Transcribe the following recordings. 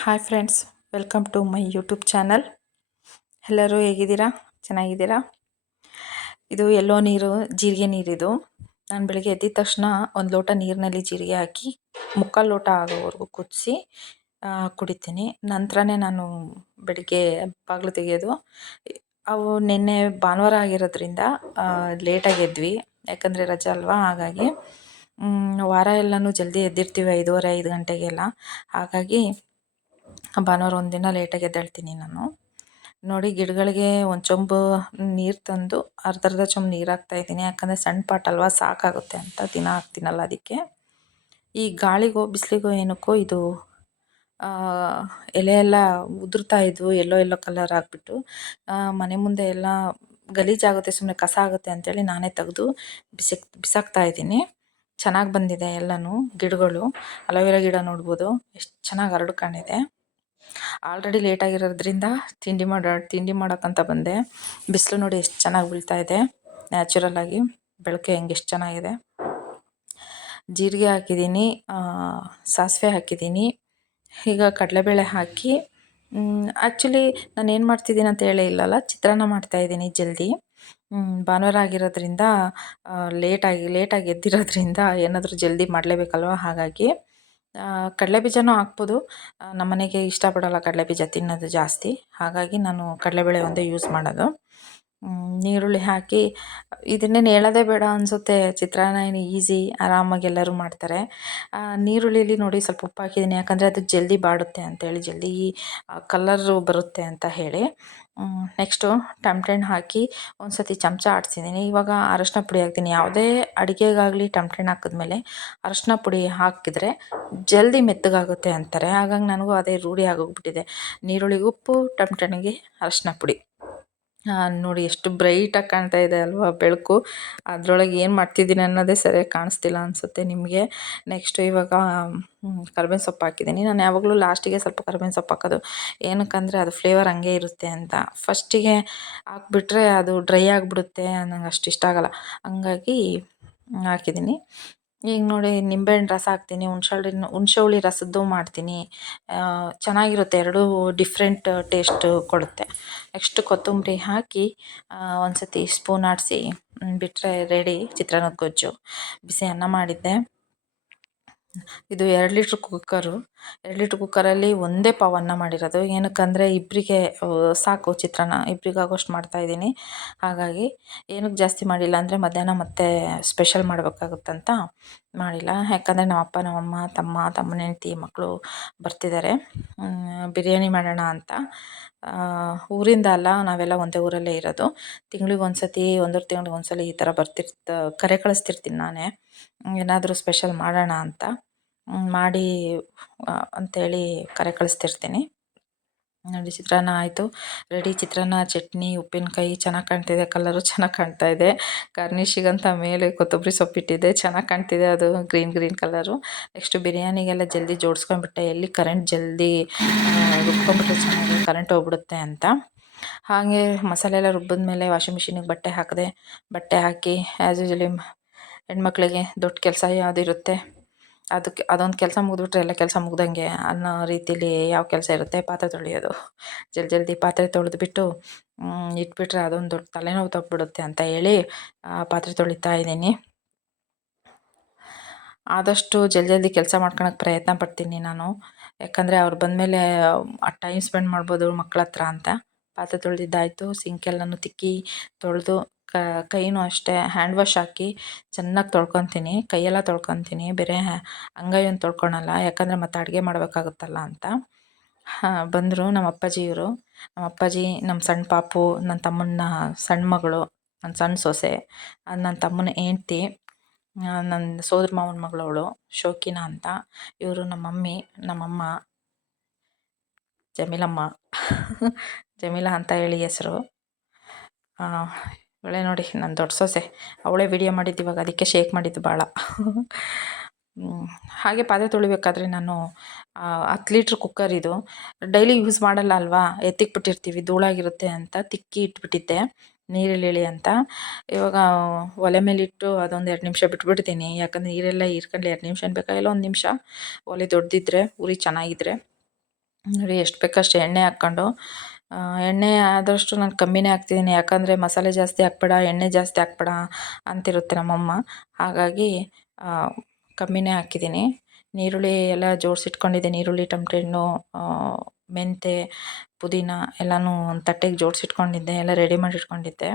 Hi friends, welcome to my YouTube channel. ಎಲ್ಲರೂ ಹೇಗಿದ್ದೀರಾ? ಚೆನ್ನಾಗಿದ್ದೀರಾ? ಇದು ಎಲ್ಲೋ ನೀರು, ಜೀರಿಗೆ ನೀರಿದು. ನಾನು ಬೆಳಗ್ಗೆ ಎದ್ದಿದ ತಕ್ಷಣ ಒಂದು ಲೋಟ ನೀರಿನಲ್ಲಿ ಜೀರಿಗೆ ಹಾಕಿ ಮುಕ್ಕಾಲು ಲೋಟ ಆಗೋವರೆಗೂ ಕುದಿಸಿ ಕುಡಿತೀನಿ. ನಂತರನೇ ನಾನು ಬೆಳಿಗ್ಗೆ ಬಾಗಿಲು ತೆಗೆಯೋದು. ಅವು ನಿನ್ನೆ ಭಾನುವಾರ ಆಗಿರೋದ್ರಿಂದ ಲೇಟಾಗಿ ಎದ್ವಿ, ಯಾಕಂದರೆ ರಜೆ ಅಲ್ವಾ. ಹಾಗಾಗಿ ವಾರ ಎಲ್ಲನೂ ಜಲ್ದಿ ಎದ್ದಿರ್ತೀವಿ, 5:30 5 ಗಂಟೆಗೆಲ್ಲ. ಹಾಗಾಗಿ ಭಾನುವಾರ ಒಂದಿನ ಲೇಟಾಗಿ ಎದ್ದೇಳ್ತೀನಿ ನಾನು. ನೋಡಿ, ಗಿಡಗಳಿಗೆ ಒಂದು ಚೊಂಬು ನೀರು ತಂದು ಅರ್ಧ ಚೊಂಬು ನೀರು ಹಾಕ್ತಾಯಿದ್ದೀನಿ. ಯಾಕಂದರೆ ಸಣ್ಣ ಪಾಟ್ ಅಲ್ವಾ, ಸಾಕಾಗುತ್ತೆ ಅಂತ ದಿನ ಹಾಕ್ತೀನಲ್ಲ ಅದಕ್ಕೆ. ಈ ಗಾಳಿಗೋ ಬಿಸಿಲಿಗೋ ಏನಕ್ಕೋ ಇದು ಎಲೆ ಎಲ್ಲ ಉದುರ್ತಾ ಇದ್ವು, ಎಲ್ಲೋ ಕಲರ್ ಆಗಿಬಿಟ್ಟು. ಮನೆ ಮುಂದೆ ಎಲ್ಲ ಗಲೀಜಾಗುತ್ತೆ, ಸುಮ್ಮನೆ ಕಸ ಆಗುತ್ತೆ ಅಂತೇಳಿ ನಾನೇ ತೆಗೆದು ಬಿಸಾಕ್ತಾ ಇದ್ದೀನಿ. ಚೆನ್ನಾಗಿ ಬಂದಿದೆ ಎಲ್ಲನೂ ಗಿಡಗಳು. ಅಲೋವೆರಾ ಗಿಡ ನೋಡ್ಬೋದು ಎಷ್ಟು ಚೆನ್ನಾಗಿ ಹರಡ್ಕೊಂಡಿದೆ. ಆಲ್ರೆಡಿ ಲೇಟಾಗಿರೋದ್ರಿಂದ ತಿಂಡಿ ಮಾಡೋಕ್ಕಂತ ಬಂದೆ. ಬಿಸಿಲು ನೋಡಿ ಎಷ್ಟು ಚೆನ್ನಾಗಿ ಬೀಳ್ತಾ ಇದೆ, ನ್ಯಾಚುರಲ್ ಆಗಿ ಬೆಳಕೆ ಹೆಂಗೆ ಎಷ್ಟು ಚೆನ್ನಾಗಿದೆ. ಜೀರಿಗೆ ಹಾಕಿದ್ದೀನಿ, ಸಾಸಿವೆ ಹಾಕಿದ್ದೀನಿ. ಈಗ ಕಡಲೆಬೇಳೆ ಹಾಕಿ ಆ್ಯಕ್ಚುಲಿ ನಾನು ಏನು ಮಾಡ್ತಿದ್ದೀನಿ ಅಂತ ಹೇಳೇ ಇಲ್ಲಲ್ಲ, ಚಿತ್ರಾನ್ನ ಮಾಡ್ತಾಯಿದ್ದೀನಿ ಜಲ್ದಿ. ಭಾನುವಾರ ಆಗಿರೋದ್ರಿಂದ ಲೇಟಾಗಿ ಎದ್ದಿರೋದ್ರಿಂದ ಏನಾದರೂ ಜಲ್ದಿ ಮಾಡಲೇಬೇಕಲ್ವ. ಹಾಗಾಗಿ ಕಡಲೆ ಬೀಜನೂ ಹಾಕ್ಬೋದು. ನಮ್ಮನೆಗೆ ಇಷ್ಟಪಡೋಲ್ಲ ಕಡಲೆ ಬೀಜ ತಿನ್ನೋದು ಜಾಸ್ತಿ, ಹಾಗಾಗಿ ನಾನು ಕಡಲೆಬೇಳೆ ಒಂದೇ ಯೂಸ್ ಮಾಡೋದು. ನೀರುಳ್ಳಿ ಹಾಕಿ, ಇದನ್ನೇನು ಹೇಳೋದೇ ಬೇಡ ಅನಿಸುತ್ತೆ. ಚಿತ್ರಾನ್ನ ಏನು ಈಸಿ, ಆರಾಮಾಗಿ ಎಲ್ಲರೂ ಮಾಡ್ತಾರೆ. ನೀರುಳ್ಳಿಲಿ ನೋಡಿ ಸ್ವಲ್ಪ ಉಪ್ಪು ಹಾಕಿದ್ದೀನಿ, ಯಾಕಂದರೆ ಅದು ಜಲ್ದಿ ಬಾಡುತ್ತೆ ಅಂತೇಳಿ, ಜಲ್ದಿ ಕಲರು ಬರುತ್ತೆ ಅಂತ ಹೇಳಿ. ನೆಕ್ಸ್ಟು ಟಮಟೆ ಹಣ್ಣು ಹಾಕಿ ಒಂದು ಸತಿ ಚಮಚ ಆಡಿಸಿದ್ದೀನಿ. ಇವಾಗ ಅರಶಿನ ಪುಡಿ ಹಾಕ್ತೀನಿ. ಯಾವುದೇ ಅಡುಗೆಗಾಗಲಿ ಟಮಟೆ ಹಣ್ಣು ಹಾಕಿದ್ಮೇಲೆ ಅರಶಿನ ಪುಡಿ ಹಾಕಿದರೆ ಜಲ್ದಿ ಮೆತ್ತಗಾಗುತ್ತೆ ಅಂತಾರೆ. ಹಾಗಾಗಿ ನನಗೂ ಅದೇ ರೂಢಿ ಆಗೋಗ್ಬಿಟ್ಟಿದೆ. ನೀರುಳ್ಳಿಗೆ ಉಪ್ಪು, ಟಮಟೆ ಹಣ್ಣಿಗೆ ಅರಶಿನ ಪುಡಿ. ನೋಡಿ ಎಷ್ಟು ಬ್ರೈಟಾಗಿ ಕಾಣ್ತಾ ಇದೆ ಅಲ್ವಾ ಬೆಳಕು. ಅದರೊಳಗೆ ಏನು ಮಾಡ್ತಿದ್ದೀನಿ ಅನ್ನೋದೇ ಸರಿಯಾಗಿ ಕಾಣಿಸ್ತಿಲ್ಲ ಅನಿಸುತ್ತೆ ನಿಮಗೆ. ನೆಕ್ಸ್ಟು ಇವಾಗ ಕರಿಬೇವಿನ ಸೊಪ್ಪು ಹಾಕಿದ್ದೀನಿ. ನಾನು ಯಾವಾಗಲೂ ಲಾಸ್ಟಿಗೆ ಸ್ವಲ್ಪ ಕರಿಬೇವಿನ ಸೊಪ್ಪು ಹಾಕೋದು, ಏನಕ್ಕಂದರೆ ಅದು ಫ್ಲೇವರ್ ಹಂಗೆ ಇರುತ್ತೆ ಅಂತ. ಫಸ್ಟಿಗೆ ಹಾಕ್ಬಿಟ್ರೆ ಅದು ಡ್ರೈ ಆಗಿಬಿಡುತ್ತೆ, ನಂಗೆ ಅಷ್ಟು ಇಷ್ಟ ಆಗೋಲ್ಲ. ಹಂಗಾಗಿ ಹಾಕಿದ್ದೀನಿ. ಈಗ ನೋಡಿ, ನಿಂಬೆಹಣ್ಣು ರಸ ಹಾಕ್ತೀನಿ, ಹುಣಸೆ ಹುಳಿ ರಸದ್ದು ಮಾಡ್ತೀನಿ. ಚೆನ್ನಾಗಿರುತ್ತೆ, ಎರಡೂ ಡಿಫ್ರೆಂಟ್ ಟೇಸ್ಟ್ ಕೊಡುತ್ತೆ. ನೆಕ್ಸ್ಟ್ ಕೊತ್ತಂಬರಿ ಹಾಕಿ ಒಂದು ಸತಿ ಸ್ಪೂನ್ ಆಡಿಸಿ ಬಿಟ್ಟರೆ ರೆಡಿ ಚಿತ್ರಾನ್ನದ ಗೊಜ್ಜು. ಬಿಸಿ ಅನ್ನ ಮಾಡಿದ್ದೆ. ಇದು 2 ಲೀಟ್ರ್ ಕುಕ್ಕರು. 2 ಲೀಟ್ರ್ ಕುಕ್ಕರಲ್ಲಿ ಒಂದೇ ಪಾವ್ ಅನ್ನ ಮಾಡಿರೋದು. ಏನಕ್ಕಂದರೆ ಇಬ್ಬರಿಗೆ ಸಾಕು, ಚಿತ್ರಾನ್ನ ಇಬ್ಬರಿಗಾಗೋಷ್ಟು ಮಾಡ್ತಾಯಿದ್ದೀನಿ. ಹಾಗಾಗಿ ಏನಕ್ಕೆ ಜಾಸ್ತಿ ಮಾಡಿಲ್ಲ ಅಂದರೆ ಮಧ್ಯಾಹ್ನ ಮತ್ತೆ ಸ್ಪೆಷಲ್ ಮಾಡಬೇಕಾಗುತ್ತಂತ ಮಾಡಿಲ್ಲ. ಯಾಕಂದರೆ ನಮ್ಮ ಅಪ್ಪ, ನಮ್ಮಮ್ಮ, ತಮ್ಮನ ಹೆಂಡ್ತಿ, ಮಕ್ಕಳು ಬರ್ತಿದ್ದಾರೆ. ಬಿರಿಯಾನಿ ಮಾಡೋಣ ಅಂತ. ಊರಿಂದ ಅಲ್ಲ, ನಾವೆಲ್ಲ ಒಂದೇ ಊರಲ್ಲೇ ಇರೋದು. ತಿಂಗ್ಳಿಗೆ ಒಂದು ಸತಿ, ಒಂದೂವರೆ ತಿಂಗ್ಳಿಗೆ ಒಂದು ಸಲ ಈ ಥರ ಕರೆ ಕಳಿಸ್ತಿರ್ತೀನಿ ನಾನೇ, ಏನಾದರೂ ಸ್ಪೆಷಲ್ ಮಾಡೋಣ ಅಂತ ಮಾಡಿ ಅಂಥೇಳಿ ಕರೆ ಕಳಿಸ್ತಿರ್ತೀನಿ. ನೋಡಿ, ಚಿತ್ರಾನ್ನ ಆಯಿತು ರೆಡಿ. ಚಿತ್ರಾನ್ನ, ಚಟ್ನಿ, ಉಪ್ಪಿನಕಾಯಿ ಚೆನ್ನಾಗಿ ಕಾಣ್ತಿದೆ, ಕಲರು ಚೆನ್ನಾಗಿ ಕಾಣ್ತಾ ಇದೆ. ಗಾರ್ನಿಷಿಗಂತ ಮೇಲೆ ಕೊತ್ತಂಬರಿ ಸೊಪ್ಪಿಟ್ಟಿದ್ದೆ, ಚೆನ್ನಾಗಿ ಕಾಣ್ತಿದೆ ಅದು ಗ್ರೀನ್ ಕಲರು. ನೆಕ್ಸ್ಟು ಬಿರಿಯಾನಿಗೆಲ್ಲ ಜಲ್ದಿ ಜೋಡಿಸ್ಕೊಂಡ್ಬಿಟ್ಟೆ, ಎಲ್ಲಿ ಕರೆಂಟ್ ಜಲ್ದಿ ರುಬ್ಕೊಂಡ್ಬಿಟ್ರೆ ಚೆನ್ನಾಗಿ ಕರೆಂಟ್ ಹೋಗ್ಬಿಡುತ್ತೆ ಅಂತ. ಹಾಗೆ ಮಸಾಲೆ ಎಲ್ಲ ರುಬ್ಬಿದ್ಮೇಲೆ ವಾಷಿಂಗ್ ಮಿಷಿನಿಗೆ ಬಟ್ಟೆ ಹಾಕಿದೆ. ಬಟ್ಟೆ ಹಾಕಿ ಆ್ಯಸ್ ಯೂಶಲಿ ಹೆಣ್ಮಕ್ಳಿಗೆ ದೊಡ್ಡ ಕೆಲಸ ಯಾವುದಿರುತ್ತೆ, ಅದೊಂದು ಕೆಲಸ ಮುಗಿದ್ಬಿಟ್ರೆ ಎಲ್ಲ ಕೆಲಸ ಮುಗ್ದಂಗೆ ಅನ್ನೋ ರೀತಿಲಿ ಯಾವ ಕೆಲಸ ಇರುತ್ತೆ, ಪಾತ್ರೆ ತೊಳೆಯೋದು. ಜಲ್ದಿ ಪಾತ್ರೆ ತೊಳೆದ್ಬಿಟ್ಟು ಇಟ್ಬಿಟ್ರೆ ಅದೊಂದು ದೊಡ್ಡ ತಲೆನೋವು ತಪ್ಪಿಬಿಡುತ್ತೆ ಅಂತ ಹೇಳಿ ಪಾತ್ರೆ ತೊಳಿತಾ ಇದ್ದೀನಿ. ಆದಷ್ಟು ಜಲ್ದಿ ಕೆಲಸ ಮಾಡ್ಕೊಳಕ್ಕೆ ಪ್ರಯತ್ನ ಪಡ್ತೀನಿ ನಾನು, ಯಾಕಂದರೆ ಅವ್ರು ಬಂದಮೇಲೆ ಟೈಮ್ ಸ್ಪೆಂಡ್ ಮಾಡ್ಬೋದು ಮಕ್ಕಳ ಹತ್ರ ಅಂತ. ಪಾತ್ರೆ ತೊಳೆದಿದ್ದಾಯಿತು, ಸಿಂಕೆಲ್ಲನೂ ತಿಕ್ಕಿ ತೊಳೆದು, ಕೈನೂ ಅಷ್ಟೇ ಹ್ಯಾಂಡ್ ವಾಶ್ ಹಾಕಿ ಚೆನ್ನಾಗಿ ತೊಳ್ಕೊತೀನಿ. ಕೈಯೆಲ್ಲ ತೊಳ್ಕೊತೀನಿ, ಬೇರೆ ಅಂಗೈ ಒಂದು ತೊಳ್ಕೊಳಲ್ಲ, ಯಾಕಂದರೆ ಮತ್ತೆ ಅಡುಗೆ ಮಾಡಬೇಕಾಗುತ್ತಲ್ಲ ಅಂತ. ಬಂದರು ನಮ್ಮ ಅಪ್ಪಾಜಿ ಇವರು. ನಮ್ಮ ಅಪ್ಪಾಜಿ, ನಮ್ಮ ಸಣ್ಣ ಪಾಪು, ನನ್ನ ತಮ್ಮನ ಸಣ್ಣ ಮಗಳು, ನನ್ನ ಸಣ್ಣ ಸೊಸೆ, ನನ್ನ ತಮ್ಮನ ಹೆಂಡ್ತಿ, ನನ್ನ ಸೋದರ ಮಾವನ ಮಗಳವಳು ಶೋಕಿನಾ ಅಂತ. ಇವರು ನಮ್ಮ ಮಮ್ಮಿ, ನಮ್ಮಮ್ಮ ಜಮೀಲಮ್ಮ ಜಮೀಲಾ ಅಂತ ಹೇಳಿ ಹೆಸರು. ಇವಳೇ ನೋಡಿ ನನ್ನ ದೊಡ್ಡ ಸೊಸೆ, ಅವಳೇ ವಿಡಿಯೋ ಮಾಡಿದ್ದು ಇವಾಗ, ಅದಕ್ಕೆ ಶೇಕ್ ಮಾಡಿದ್ದು ಭಾಳ. ಹಾಗೆ ಪಾತ್ರೆ ತೊಳಿಬೇಕಾದ್ರೆ ನಾನು 10 ಲೀಟ್ರ್ ಕುಕ್ಕರ್ ಇದು, ಡೈಲಿ ಯೂಸ್ ಮಾಡಲ್ಲ ಅಲ್ವಾ, ಎತ್ತಿಕ್ಬಿಟ್ಟಿರ್ತೀವಿ ಧೂಳಾಗಿರುತ್ತೆ ಅಂತ ತಿಕ್ಕಿ ಇಟ್ಬಿಟ್ಟಿದ್ದೆ ನೀರಲ್ಲಿ ಅಂತ. ಇವಾಗ ಒಲೆ ಮೇಲಿಟ್ಟು ಅದೊಂದು 2 ನಿಮಿಷ ಬಿಟ್ಬಿಡ್ತೀನಿ, ಯಾಕಂದರೆ ನೀರೆಲ್ಲ ಹೀರ್ಕೊಂಡು 2 ನಿಮಿಷ ಬೇಕಾಗಿಲ್ಲ, 1 ನಿಮಿಷ. ಒಲೆ ದೊಡ್ಡದಿದ್ರೆ, ಉರಿ ಚೆನ್ನಾಗಿದ್ರೆ. ನೋಡಿ ಎಷ್ಟು ಬೇಕಷ್ಟು ಎಣ್ಣೆ ಹಾಕ್ಕೊಂಡು ಎಣ್ಣೆ ಆದಷ್ಟು ನಾನು ಕಮ್ಮಿನೇ ಹಾಕ್ತಿದ್ದೀನಿ. ಯಾಕಂದರೆ ಮಸಾಲೆ ಜಾಸ್ತಿ ಹಾಕ್ಬೇಡ, ಎಣ್ಣೆ ಜಾಸ್ತಿ ಹಾಕ್ಬೇಡ ಅಂತಿರುತ್ತೆ ನಮ್ಮಮ್ಮ. ಹಾಗಾಗಿ ಕಮ್ಮಿನೇ ಹಾಕಿದ್ದೀನಿ. ನೀರುಳ್ಳಿ ಎಲ್ಲ ಜೋಡಿಸಿಟ್ಕೊಂಡಿದ್ದೆ. ಈರುಳ್ಳಿ, ಟೊಮಟೆ ಹಣ್ಣು, ಮೆಂತೆ, ಪುದೀನ ಎಲ್ಲನೂ ಒಂದು ತಟ್ಟೆಗೆ ಜೋಡಿಸಿಟ್ಕೊಂಡಿದ್ದೆ. ಎಲ್ಲ ರೆಡಿ ಮಾಡಿ ಇಟ್ಕೊಂಡಿದ್ದೆ.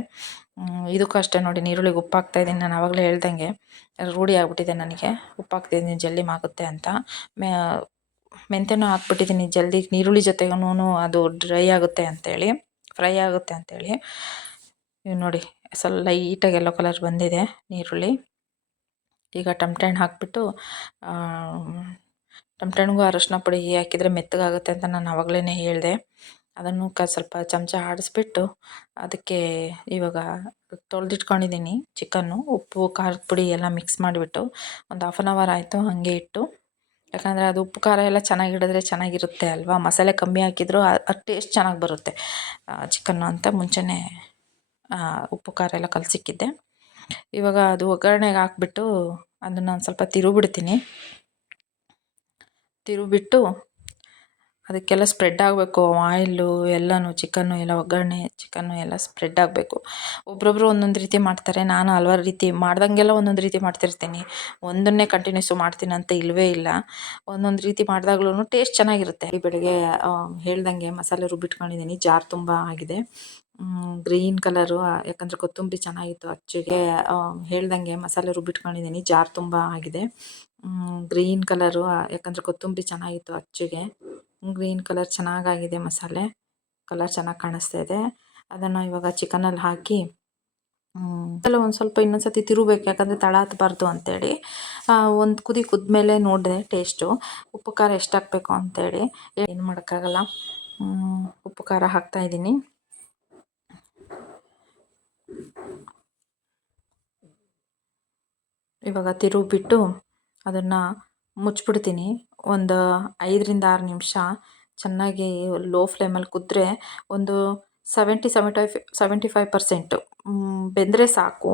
ಇದಕ್ಕೂ ಅಷ್ಟೇ ನೋಡಿ, ನೀರುಳ್ಳಿಗೆ ಉಪ್ಪು ಹಾಕ್ತಾಯಿದ್ದೀನಿ. ನಾನು ಆವಾಗಲೇ ಹೇಳ್ದಂಗೆ ರೂಢಿ ಆಗ್ಬಿಟ್ಟಿದೆ ನನಗೆ. ಉಪ್ಪು ಹಾಕ್ತಿದ್ದೀನಿ ಜಲ್ದಿ ಮಾಗುತ್ತೆ ಅಂತ. ಮೆಂತ್ಯನೂ ಹಾಕ್ಬಿಟ್ಟಿದ್ದೀನಿ ಜಲ್ದಿ, ನೀರುಳ್ಳಿ ಜೊತೆಗೂನು ಅದು ಡ್ರೈ ಆಗುತ್ತೆ ಅಂತೇಳಿ, ಫ್ರೈ ಆಗುತ್ತೆ ಅಂತೇಳಿ. ಇವು ನೋಡಿ ಸ್ವಲ್ಪ ಲೈಟಾಗಿ ಯೆಲ್ಲೋ ಕಲರ್ ಬಂದಿದೆ ನೀರುಳ್ಳಿ. ಈಗ ಟಮಟೆ ಹಣ್ಣು ಹಾಕ್ಬಿಟ್ಟು, ಟಮಟೆ ಹಣ್ಣಿಗೂ ಅರಶಿನ ಪುಡಿ ಹಾಕಿದರೆ ಮೆತ್ತಗಾಗುತ್ತೆ ಅಂತ ನಾನು ಆವಾಗಲೇ ಹೇಳಿದೆ. ಅದನ್ನು ಸ್ವಲ್ಪ ಚಮಚ ಆಡಿಸ್ಬಿಟ್ಟು ಅದಕ್ಕೆ ಇವಾಗ ತೊಳೆದಿಟ್ಕೊಂಡಿದ್ದೀನಿ ಚಿಕನ್ನು. ಉಪ್ಪು, ಖಾರದ ಪುಡಿ ಎಲ್ಲ ಮಿಕ್ಸ್ ಮಾಡಿಬಿಟ್ಟು ಒಂದು 1/2 ಅವರ್ ಆಯಿತು ಹಾಗೆ ಇಟ್ಟು. ಯಾಕಂದರೆ ಅದು ಉಪ್ಪು ಖಾರ ಎಲ್ಲ ಚೆನ್ನಾಗಿ ಹಿಡಿದ್ರೆ ಚೆನ್ನಾಗಿರುತ್ತೆ ಅಲ್ವಾ. ಮಸಾಲೆ ಕಮ್ಮಿ ಹಾಕಿದರೂ ಅದು ಟೇಸ್ಟ್ ಚೆನ್ನಾಗಿ ಬರುತ್ತೆ ಚಿಕನ್ನು ಅಂತ ಮುಂಚೆನೇ ಉಪ್ಪು ಖಾರ ಎಲ್ಲ ಕಲಸಿಕ್ಕಿದ್ದೆ. ಇವಾಗ ಅದು ಒಗ್ಗರಣೆಗೆ ಹಾಕ್ಬಿಟ್ಟು ಅದನ್ನು ಒಂದು ಸ್ವಲ್ಪ ತಿರುಗಿಬಿಡ್ತೀನಿ. ತಿರುಗಿಬಿಟ್ಟು ಅದಕ್ಕೆಲ್ಲ ಸ್ಪ್ರೆಡ್ ಆಗಬೇಕು ಆಯಿಲು ಎಲ್ಲನೂ, ಚಿಕನ್ನು ಎಲ್ಲ ಒಗ್ಗರಣೆ, ಚಿಕನ್ನು ಎಲ್ಲ ಸ್ಪ್ರೆಡ್ ಆಗಬೇಕು. ಒಬ್ಬೊಬ್ಬರು ಒಂದೊಂದು ರೀತಿ ಮಾಡ್ತಾರೆ. ನಾನು ಹಲ್ವಾರು ರೀತಿ ಮಾಡ್ದಂಗೆಲ್ಲ ಒಂದೊಂದು ರೀತಿ ಮಾಡ್ತಿರ್ತೀನಿ. ಒಂದನ್ನೇ ಕಂಟಿನ್ಯೂಸು ಮಾಡ್ತೀನಿ ಅಂತ ಇಲ್ಲವೇ ಇಲ್ಲ. ಒಂದೊಂದು ರೀತಿ ಮಾಡಿದಾಗ್ಲೂ ಟೇಸ್ಟ್ ಚೆನ್ನಾಗಿರುತ್ತೆ. ಬೆಳಗ್ಗೆ ಹೇಳ್ದಂಗೆ ಮಸಾಲೆ ರುಬ್ಬಿಟ್ಕೊಂಡಿದ್ದೀನಿ. ಜಾರ್ ತುಂಬ ಆಗಿದೆ. ಗ್ರೀನ್ ಕಲರು, ಯಾಕಂದರೆ ಕೊತ್ತಂಬರಿ ಚೆನ್ನಾಗಿತ್ತು ಅಚ್ಚಿಗೆ. ಹೇಳ್ದಂಗೆ ಮಸಾಲೆ ರುಬ್ಬಿಟ್ಕೊಂಡಿದ್ದೀನಿ. ಜಾರ್ ತುಂಬ ಆಗಿದೆ. ಗ್ರೀನ್ ಕಲರು, ಯಾಕಂದರೆ ಕೊತ್ತಂಬರಿ ಚೆನ್ನಾಗಿತ್ತು ಅಚ್ಚಿಗೆ. ಗ್ರೀನ್ ಕಲರ್ ಚೆನ್ನಾಗಾಗಿದೆ. ಮಸಾಲೆ ಕಲರ್ ಚೆನ್ನಾಗಿ ಕಾಣಿಸ್ತಾ ಇದೆ. ಅದನ್ನು ಇವಾಗ ಚಿಕನಲ್ಲಿ ಹಾಕಿ ಎಲ್ಲ ಒಂದು ಸ್ವಲ್ಪ ಇನ್ನೊಂದು ಸತಿ ತಿರುಗಬೇಕು, ಯಾಕಂದರೆ ತಳ ಹತ್ಬಾರ್ದು ಅಂತೇಳಿ. ಒಂದು ಕುದಿ ಕುದ್ಮೇಲೆ ನೋಡಿದೆ ಟೇಸ್ಟು, ಉಪ್ಪು ಖಾರ ಎಷ್ಟು ಹಾಕಬೇಕು ಅಂತೇಳಿ. ಏನು ಮಾಡೋಕ್ಕಾಗಲ್ಲ. ಉಪ್ಪು ಖಾರ ಹಾಕ್ತಾಯಿದ್ದೀನಿ. ಇವಾಗ ತಿರುಗಿಬಿಟ್ಟು ಅದನ್ನು ಮುಚ್ಚಿಬಿಡ್ತೀನಿ. ಒಂದು 5ರಿಂದ 6 ನಿಮಿಷ ಚೆನ್ನಾಗಿ ಲೋ ಫ್ಲೇಮಲ್ಲಿ ಕುದ್ರೆ ಒಂದು 75% ಬೆಂದರೆ ಸಾಕು.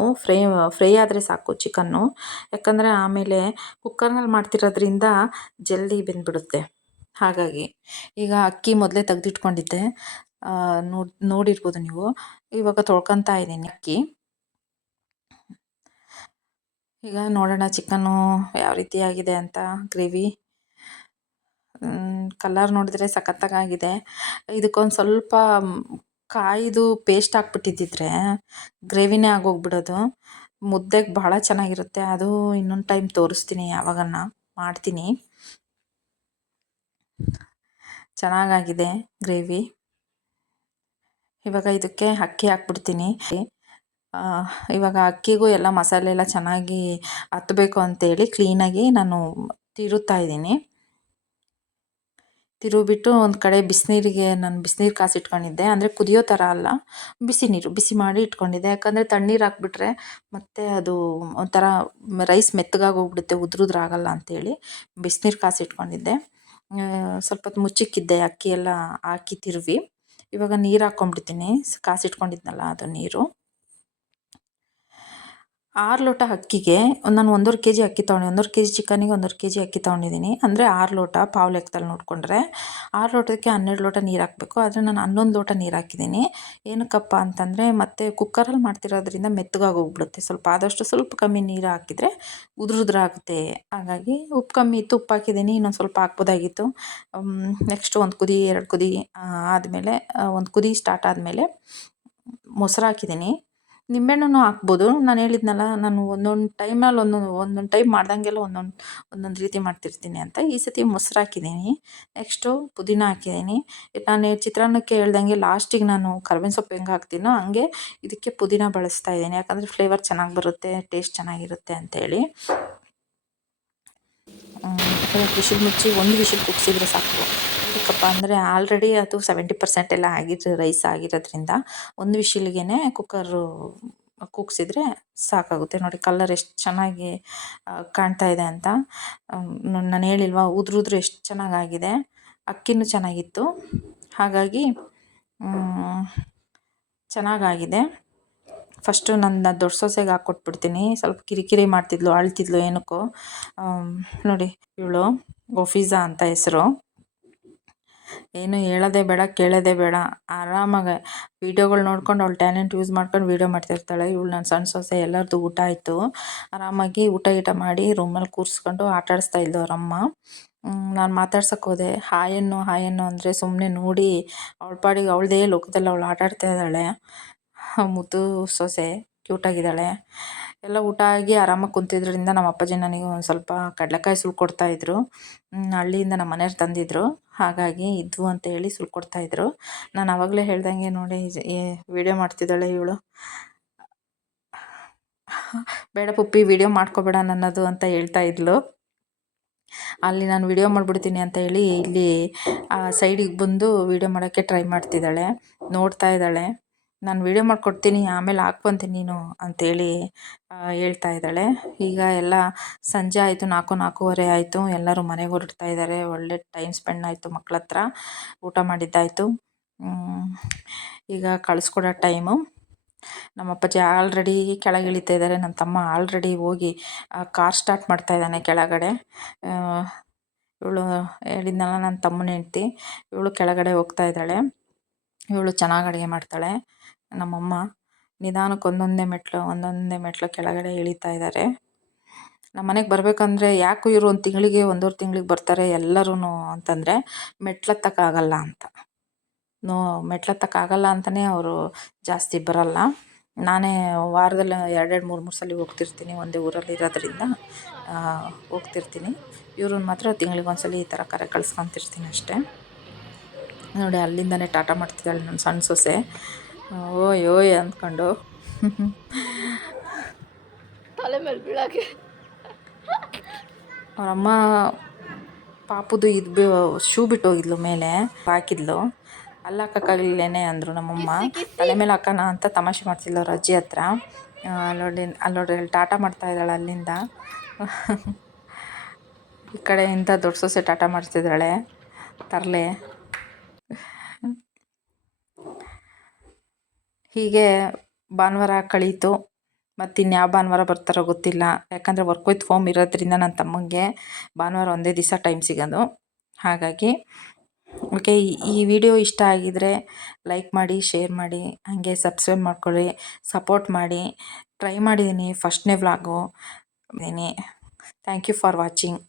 ಫ್ರೈ ಆದರೆ ಸಾಕು ಚಿಕನ್ನು. ಯಾಕಂದರೆ ಆಮೇಲೆ ಕುಕ್ಕರ್ನಲ್ಲಿ ಮಾಡ್ತಿರೋದ್ರಿಂದ ಜಲ್ದಿ ಬೆಂದ್ಬಿಡುತ್ತೆ. ಹಾಗಾಗಿ ಈಗ ಅಕ್ಕಿ ಮೊದಲೇ ತೆಗೆದಿಟ್ಕೊಂಡಿದ್ದೆ, ನೋಡಿರ್ಬೋದು ನೀವು. ಇವಾಗ ತೊಳ್ಕೊತಾ ಇದ್ದೀನಿ ಅಕ್ಕಿ. ಈಗ ನೋಡೋಣ ಚಿಕನ್ನು ಯಾವ ರೀತಿ ಆಗಿದೆ ಅಂತ. ಗ್ರೇವಿ ಕಲರ್ ನೋಡಿದರೆ ಸಖತ್ತಾಗಿದೆ. ಇದಕ್ಕೊಂದು ಸ್ವಲ್ಪ ಕಾಯಿದು ಪೇಸ್ಟ್ ಹಾಕ್ಬಿಟ್ಟಿದ್ದಿದ್ರೆ ಗ್ರೇವಿನೇ ಆಗೋಗ್ಬಿಡೋದು. ಮುದ್ದೆಗೆ ಭಾಳ ಚೆನ್ನಾಗಿರುತ್ತೆ. ಅದು ಇನ್ನೊಂದು ಟೈಮ್ ತೋರಿಸ್ತೀನಿ, ಯಾವಾಗನ್ನ ಮಾಡ್ತೀನಿ. ಚೆನ್ನಾಗಾಗಿದೆ ಗ್ರೇವಿ. ಇವಾಗ ಇದಕ್ಕೆ ಅಕ್ಕಿ ಹಾಕ್ಬಿಡ್ತೀನಿ. ಇವಾಗ ಅಕ್ಕಿಗೂ ಎಲ್ಲ ಮಸಾಲೆ ಎಲ್ಲ ಚೆನ್ನಾಗಿ ಹತ್ತಬೇಕು ಅಂತೇಳಿ ಕ್ಲೀನಾಗಿ ನಾನು ತಿರುತ್ತಾ ಇದ್ದೀನಿ. ತಿರುಗಿಬಿಟ್ಟು ಒಂದು ಕಡೆ ಬಿಸಿನೀರಿಗೆ ನಾನು ಬಿಸಿನೀರು ಕಾಸಿಟ್ಕೊಂಡಿದ್ದೆ. ಅಂದರೆ ಕುದಿಯೋ ಥರ ಅಲ್ಲ, ಬಿಸಿ ನೀರು ಬಿಸಿ ಮಾಡಿ ಇಟ್ಕೊಂಡಿದ್ದೆ. ಯಾಕಂದರೆ ತಣ್ಣೀರು ಹಾಕ್ಬಿಟ್ರೆ ಮತ್ತೆ ಅದು ಒಂಥರ ರೈಸ್ ಮೆತ್ತಗಾಗಿ ಹೋಗ್ಬಿಡುತ್ತೆ, ಉದುರುದ್ರಾಗಲ್ಲ ಅಂತೇಳಿ ಬಿಸಿನೀರು ಕಾಸಿಟ್ಕೊಂಡಿದ್ದೆ. ಸ್ವಲ್ಪ ಹೊತ್ತು ಮುಚ್ಚಿಕ್ಕಿದ್ದೆ ಅಕ್ಕಿ ಎಲ್ಲ ಹಾಕಿ ತಿರುವಿ. ಇವಾಗ ನೀರು ಹಾಕ್ಕೊಂಬಿಡ್ತೀನಿ, ಕಾಸಿಟ್ಕೊಂಡಿದ್ನಲ್ಲ ಅದು ನೀರು. 6 ಲೋಟ ಅಕ್ಕಿಗೆ ನಾನು 1.5 kg ಅಕ್ಕಿ ತೊಗೊಂಡು, 1.5 kg ಚಿಕನ್ನಿಗೆ 1.5 kg ಅಕ್ಕಿ ತೊಗೊಂಡಿದ್ದೀನಿ. ಅಂದರೆ 6 ಲೋಟ, ಪಾವು ಲೆಕ್ಕದಲ್ಲಿ ನೋಡಿಕೊಂಡ್ರೆ 6 ಲೋಟಕ್ಕೆ 12 ಲೋಟ ನೀರು ಹಾಕಬೇಕು. ಆದರೆ ನಾನು 11 ಲೋಟ ನೀರು ಹಾಕಿದ್ದೀನಿ. ಏನಕ್ಕಪ್ಪ ಅಂತಂದರೆ ಮತ್ತೆ ಕುಕ್ಕರಲ್ಲಿ ಮಾಡ್ತಿರೋದ್ರಿಂದ ಮೆತ್ತಗಾಗಿ ಹೋಗ್ಬಿಡುತ್ತೆ. ಸ್ವಲ್ಪ ಕಮ್ಮಿ ನೀರು ಹಾಕಿದರೆ ಉದುರುದ್ರಾಗುತ್ತೆ. ಹಾಗಾಗಿ ಉಪ್ಪು ಕಮ್ಮಿ ಇತ್ತು, ಉಪ್ಪು ಹಾಕಿದ್ದೀನಿ. ಇನ್ನೊಂದು ಸ್ವಲ್ಪ ಹಾಕ್ಬೋದಾಗಿತ್ತು. ನೆಕ್ಸ್ಟ್ 1 ಕುದಿ 2 ಕುದಿ ಆದಮೇಲೆ, 1 ಕುದಿ ಸ್ಟಾರ್ಟ್ ಆದಮೇಲೆ ಮೊಸರು ಹಾಕಿದ್ದೀನಿ. ನಿಂಬೆಹಣ್ಣು ಹಾಕ್ಬೋದು. ನಾನು ಹೇಳಿದ್ನಲ್ಲ, ನಾನು ಒಂದೊಂದು ಟೈಮಲ್ಲಿ ಒಂದೊಂದು ಟೈಮ್ ಮಾಡ್ದಂಗೆಲ್ಲ ಒಂದೊಂದು ರೀತಿ ಮಾಡ್ತಿರ್ತೀನಿ ಅಂತ. ಈ ಸತಿ ಮೊಸರು ಹಾಕಿದ್ದೀನಿ. ನೆಕ್ಸ್ಟು ಪುದೀನ ಹಾಕಿದ್ದೀನಿ. ನಾನು ಚಿತ್ರಾನ್ನಕ್ಕೆ ಹೇಳ್ದಂಗೆ ಲಾಸ್ಟಿಗೆ ನಾನು ಕರ್ಬೇವಿನ ಸೊಪ್ಪು ಹೆಂಗೆ ಹಾಕ್ತೀನೋ ಹಂಗೆ ಇದಕ್ಕೆ ಪುದೀನ ಬಳಸ್ತಾ ಇದ್ದೀನಿ. ಯಾಕಂದರೆ ಫ್ಲೇವರ್ ಚೆನ್ನಾಗಿ ಬರುತ್ತೆ, ಟೇಸ್ಟ್ ಚೆನ್ನಾಗಿರುತ್ತೆ ಅಂತೇಳಿ. ವಿಶಿಲ್ ಮುಚ್ಚಿ 1 ವಿಶಿಲ್ ಕೂಗಿಸಿದ್ರೆ ಸಾಕು. ಯಾಕಪ್ಪ ಅಂದರೆ ಆಲ್ರೆಡಿ ಅದು 70% ಎಲ್ಲ ರೈಸ್ ಆಗಿರೋದ್ರಿಂದ 1 ವಿಶಿಲ್ಗೆ ಕುಕ್ಕರು ಕೂಗಿಸಿದ್ರೆ ಸಾಕಾಗುತ್ತೆ. ನೋಡಿ ಕಲರ್ ಎಷ್ಟು ಚೆನ್ನಾಗಿ ಕಾಣ್ತಾ ಇದೆ ಅಂತ. ನಾನು ಹೇಳಿಲ್ವಾ, ಉದುರು ಎಷ್ಟು ಚೆನ್ನಾಗಾಗಿದೆ. ಅಕ್ಕಿನೂ ಚೆನ್ನಾಗಿತ್ತು. ಹಾಗಾಗಿ ಚೆನ್ನಾಗಾಗಿದೆ. ಫಸ್ಟು ನನ್ನ ದೊಡ್ಡ ಸೊಸೆಗೆ ಹಾಕ್ಕೊಟ್ಬಿಡ್ತೀನಿ. ಸ್ವಲ್ಪ ಕಿರಿಕಿರಿ ಮಾಡ್ತಿದ್ಲು, ಅಳ್ತಿದ್ಲು ಏನಕ್ಕೋ. ನೋಡಿ ಇವಳು ಗೋಫೀಜಾ ಅಂತ ಹೆಸರು. ಏನು ಹೇಳೋದೇ ಬೇಡ ಕೇಳೋದೇ ಬೇಡ. ಆರಾಮಾಗಿ ವೀಡಿಯೋಗಳು ನೋಡ್ಕೊಂಡು ಅವಳು ಟ್ಯಾಲೆಂಟ್ ಯೂಸ್ ಮಾಡ್ಕೊಂಡು ವೀಡಿಯೋ ಮಾಡ್ತಿರ್ತಾಳೆ. ಇವಳು ನನ್ನ ಸಣ್ಣ ಸೊಸೆ ಎಲ್ಲರದ್ದು ಊಟ ಆಯಿತು. ಆರಾಮಾಗಿ ಊಟ ಗೀಟ ಮಾಡಿ ರೂಮಲ್ಲಿ ಕೂರಿಸ್ಕೊಂಡು ಆಟ ಆಡಿಸ್ತಾ ಇದ್ಲು ಅವರಮ್ಮ. ನಾನು ಮಾತಾಡ್ಸಕ್ಕೆ ಹೋದೆ. ಹಾಯನ್ನು ಹಾಯನ್ನು ಅಂದರೆ ಸುಮ್ಮನೆ ನೋಡಿ ಅವಳ ಪಾಡಿಗೆ ಅವಳದೇ ಲೋಕದಲ್ಲಿ ಅವಳು ಆಟ ಆಡ್ತಾ ಇದ್ದಾಳೆ. ಮುದ್ದು ಸೊಸೆ ಕ್ಯೂಟಾಗಿದ್ದಾಳೆ. ಎಲ್ಲ ಊಟ ಆಗಿ ಆರಾಮಾಗಿ ಕುಂತಿದ್ರಿಂದ ನಮ್ಮ ಅಪ್ಪಾಜಿ ನನಗೆ ಒಂದು ಸ್ವಲ್ಪ ಕಡಲೆಕಾಯಿ ಸುಲ್ಕೊಡ್ತಾಯಿದ್ರು. ಹಳ್ಳಿಯಿಂದ ನಮ್ಮ ಮನೆಯವ್ರು ತಂದಿದ್ದರು. ಹಾಗಾಗಿ ಇದ್ವು ಅಂತ ಹೇಳಿ ಸುಲ್ಕೊಡ್ತಾಯಿದ್ರು. ನಾನು ಆವಾಗಲೇ ಹೇಳ್ದಂಗೆ ನೋಡಿ ವಿಡಿಯೋ ಮಾಡ್ತಿದ್ದಾಳೆ ಇವಳು. ಬೇಡ ಪುಪ್ಪಿ ವಿಡಿಯೋ ಮಾಡ್ಕೋಬೇಡ ನನ್ನದು ಅಂತ ಹೇಳ್ತಾ ಇದ್ಲು. ಅಲ್ಲಿ ನಾನು ವಿಡಿಯೋ ಮಾಡಿಬಿಡ್ತೀನಿ ಅಂತ ಹೇಳಿ ಇಲ್ಲಿ ಸೈಡಿಗೆ ಬಂದು ವಿಡಿಯೋ ಮಾಡೋಕ್ಕೆ ಟ್ರೈ ಮಾಡ್ತಿದ್ದಾಳೆ. ನೋಡ್ತಾ ಇದ್ದಾಳೆ. ನಾನು ವಿಡಿಯೋ ಮಾಡಿಕೊಡ್ತೀನಿ ಆಮೇಲೆ ಹಾಕ್ಕೊಂತೀನಿ ನೀನು ಅಂತೇಳಿ ಹೇಳ್ತಾ ಇದ್ದಾಳೆ. ಈಗ ಎಲ್ಲ ಸಂಜೆ ಆಯಿತು, 4:30 ಆಯಿತು. ಎಲ್ಲರೂ ಮನೆಗೆ ಹೊರಡ್ತಾ ಇದ್ದಾರೆ. ಒಳ್ಳೆ ಟೈಮ್ ಸ್ಪೆಂಡ್ ಆಯಿತು ಮಕ್ಳ ಹತ್ರ. ಊಟ ಮಾಡಿದ್ದಾಯಿತು. ಈಗ ಕಳಿಸ್ಕೊಡೋ ಟೈಮು. ನಮ್ಮ ಅಪ್ಪಾಜಿ ಆಲ್ರೆಡಿ ಕೆಳಗೆ ಇಳಿತಾ ಇದ್ದಾರೆ. ನನ್ನ ತಮ್ಮ ಆಲ್ರೆಡಿ ಹೋಗಿ ಕಾರ್ ಸ್ಟಾರ್ಟ್ ಮಾಡ್ತಾ ಇದ್ದಾನೆ ಕೆಳಗಡೆ. ಇವಳು ಹೇಳಿದ್ನಲ್ಲ ನನ್ನ ತಮ್ಮನ ಹೆಂಡ್ತಿ, ಇವಳು ಕೆಳಗಡೆ ಹೋಗ್ತಾ ಇದ್ದಾಳೆ. ಇವಳು ಚೆನ್ನಾಗಿ ಅಡುಗೆ ಮಾಡ್ತಾಳೆ. ನಮ್ಮಮ್ಮ ನಿಧಾನಕ್ಕೆ ಒಂದೊಂದೇ ಮೆಟ್ಲು ಕೆಳಗಡೆ ಇಳಿತಾ ಇದ್ದಾರೆ. ನಮ್ಮ ಮನೆಗೆ ಬರಬೇಕಂದ್ರೆ ಯಾಕೆ ಇವರು ಒಂದು ತಿಂಗಳಿಗೆ 1.5 ತಿಂಗಳಿಗೆ ಬರ್ತಾರೆ ಎಲ್ಲರೂ ಅಂತಂದರೆ ಮೆಟ್ಲತ್ತಕ್ಕಾಗಲ್ಲ ಅಂತ. ಮೆಟ್ಲತ್ತಕ್ಕಾಗಲ್ಲ ಅಂತಲೇ ಅವರು ಜಾಸ್ತಿ ಬರಲ್ಲ. ನಾನೇ ವಾರದಲ್ಲಿ 2 3 ಸಲ ಹೋಗ್ತಿರ್ತೀನಿ. ಒಂದೇ ಊರಲ್ಲಿ ಇರೋದ್ರಿಂದ ಹೋಗ್ತಿರ್ತೀನಿ. ಇವ್ರನ್ನ ಮಾತ್ರ ತಿಂಗಳಿಗೆ ಒಂದ್ಸಲ ಈ ಥರ ಕರೆ ಕಳ್ಸ್ಕೊತಿರ್ತೀನಿ ಅಷ್ಟೇ. ನೋಡಿ ಅಲ್ಲಿಂದನೇ ಟಾಟಾ ಮಾಡ್ತಿದ್ದಾಳೆ ನನ್ನ ಸಣ್ಣ ಸೊಸೆ. ಓಯ್ ಓಯ್ ಅಂದ್ಕೊಂಡು ತಲೆ ಮೇಲೆ ಬೀಳಕ್ಕೆ ಅವರಮ್ಮ ಪಾಪುದು ಇದು ಶೂ ಬಿಟ್ಟು ಹೋಗಿದ್ಲು ಮೇಲೆ ಹಾಕಿದ್ಲು. ಅಲ್ಲಿ ಹಾಕೋಕ್ಕಾಗಲಿಲ್ಲೇನೆ ಅಂದರು ನಮ್ಮಮ್ಮ. ತಲೆ ಮೇಲೆ ಹಾಕೋಣ ಅಂತ ತಮಾಷೆ ಮಾಡ್ತಿದ್ಲು ಅವ್ರ ಅಜ್ಜಿ ಹತ್ರ. ಅಲ್ಲೋಡ್ರಿ ಟಾಟಾ ಮಾಡ್ತಾ ಇದ್ದಾಳೆ ಅಲ್ಲಿಂದ. ಈ ಕಡೆಯಿಂದ ದೊಡ್ಡ ಸೊಸೆ ಟಾಟಾ ಮಾಡ್ತಿದ್ದಾಳೆ ತರಲೆ. ಹೀಗೆ ಭಾನುವಾರ ಕಳೀತು. ಮತ್ತು ಇನ್ಯಾವ ಭಾನುವಾರ ಬರ್ತಾರೋ ಗೊತ್ತಿಲ್ಲ. ಯಾಕಂದರೆ ವರ್ಕ್ ವಿತ್ ಹೋಮ್ ಇರೋದ್ರಿಂದ ನನ್ನ ತಮ್ಮಂಗೆ ಭಾನುವಾರ ಒಂದೇ ದಿವಸ ಟೈಮ್ ಸಿಗೋದು. ಹಾಗಾಗಿ ಓಕೆ, ಈ ವಿಡಿಯೋ ಇಷ್ಟ ಆಗಿದರೆ ಲೈಕ್ ಮಾಡಿ, ಶೇರ್ ಮಾಡಿ, ಹಾಗೆ ಸಬ್ಸ್ಕ್ರೈಬ್ ಮಾಡ್ಕೊಳ್ಳಿ, ಸಪೋರ್ಟ್ ಮಾಡಿ. ಟ್ರೈ ಮಾಡಿದ್ದೀನಿ ಫಸ್ಟ್ನೇ vlog. Thank you for watching.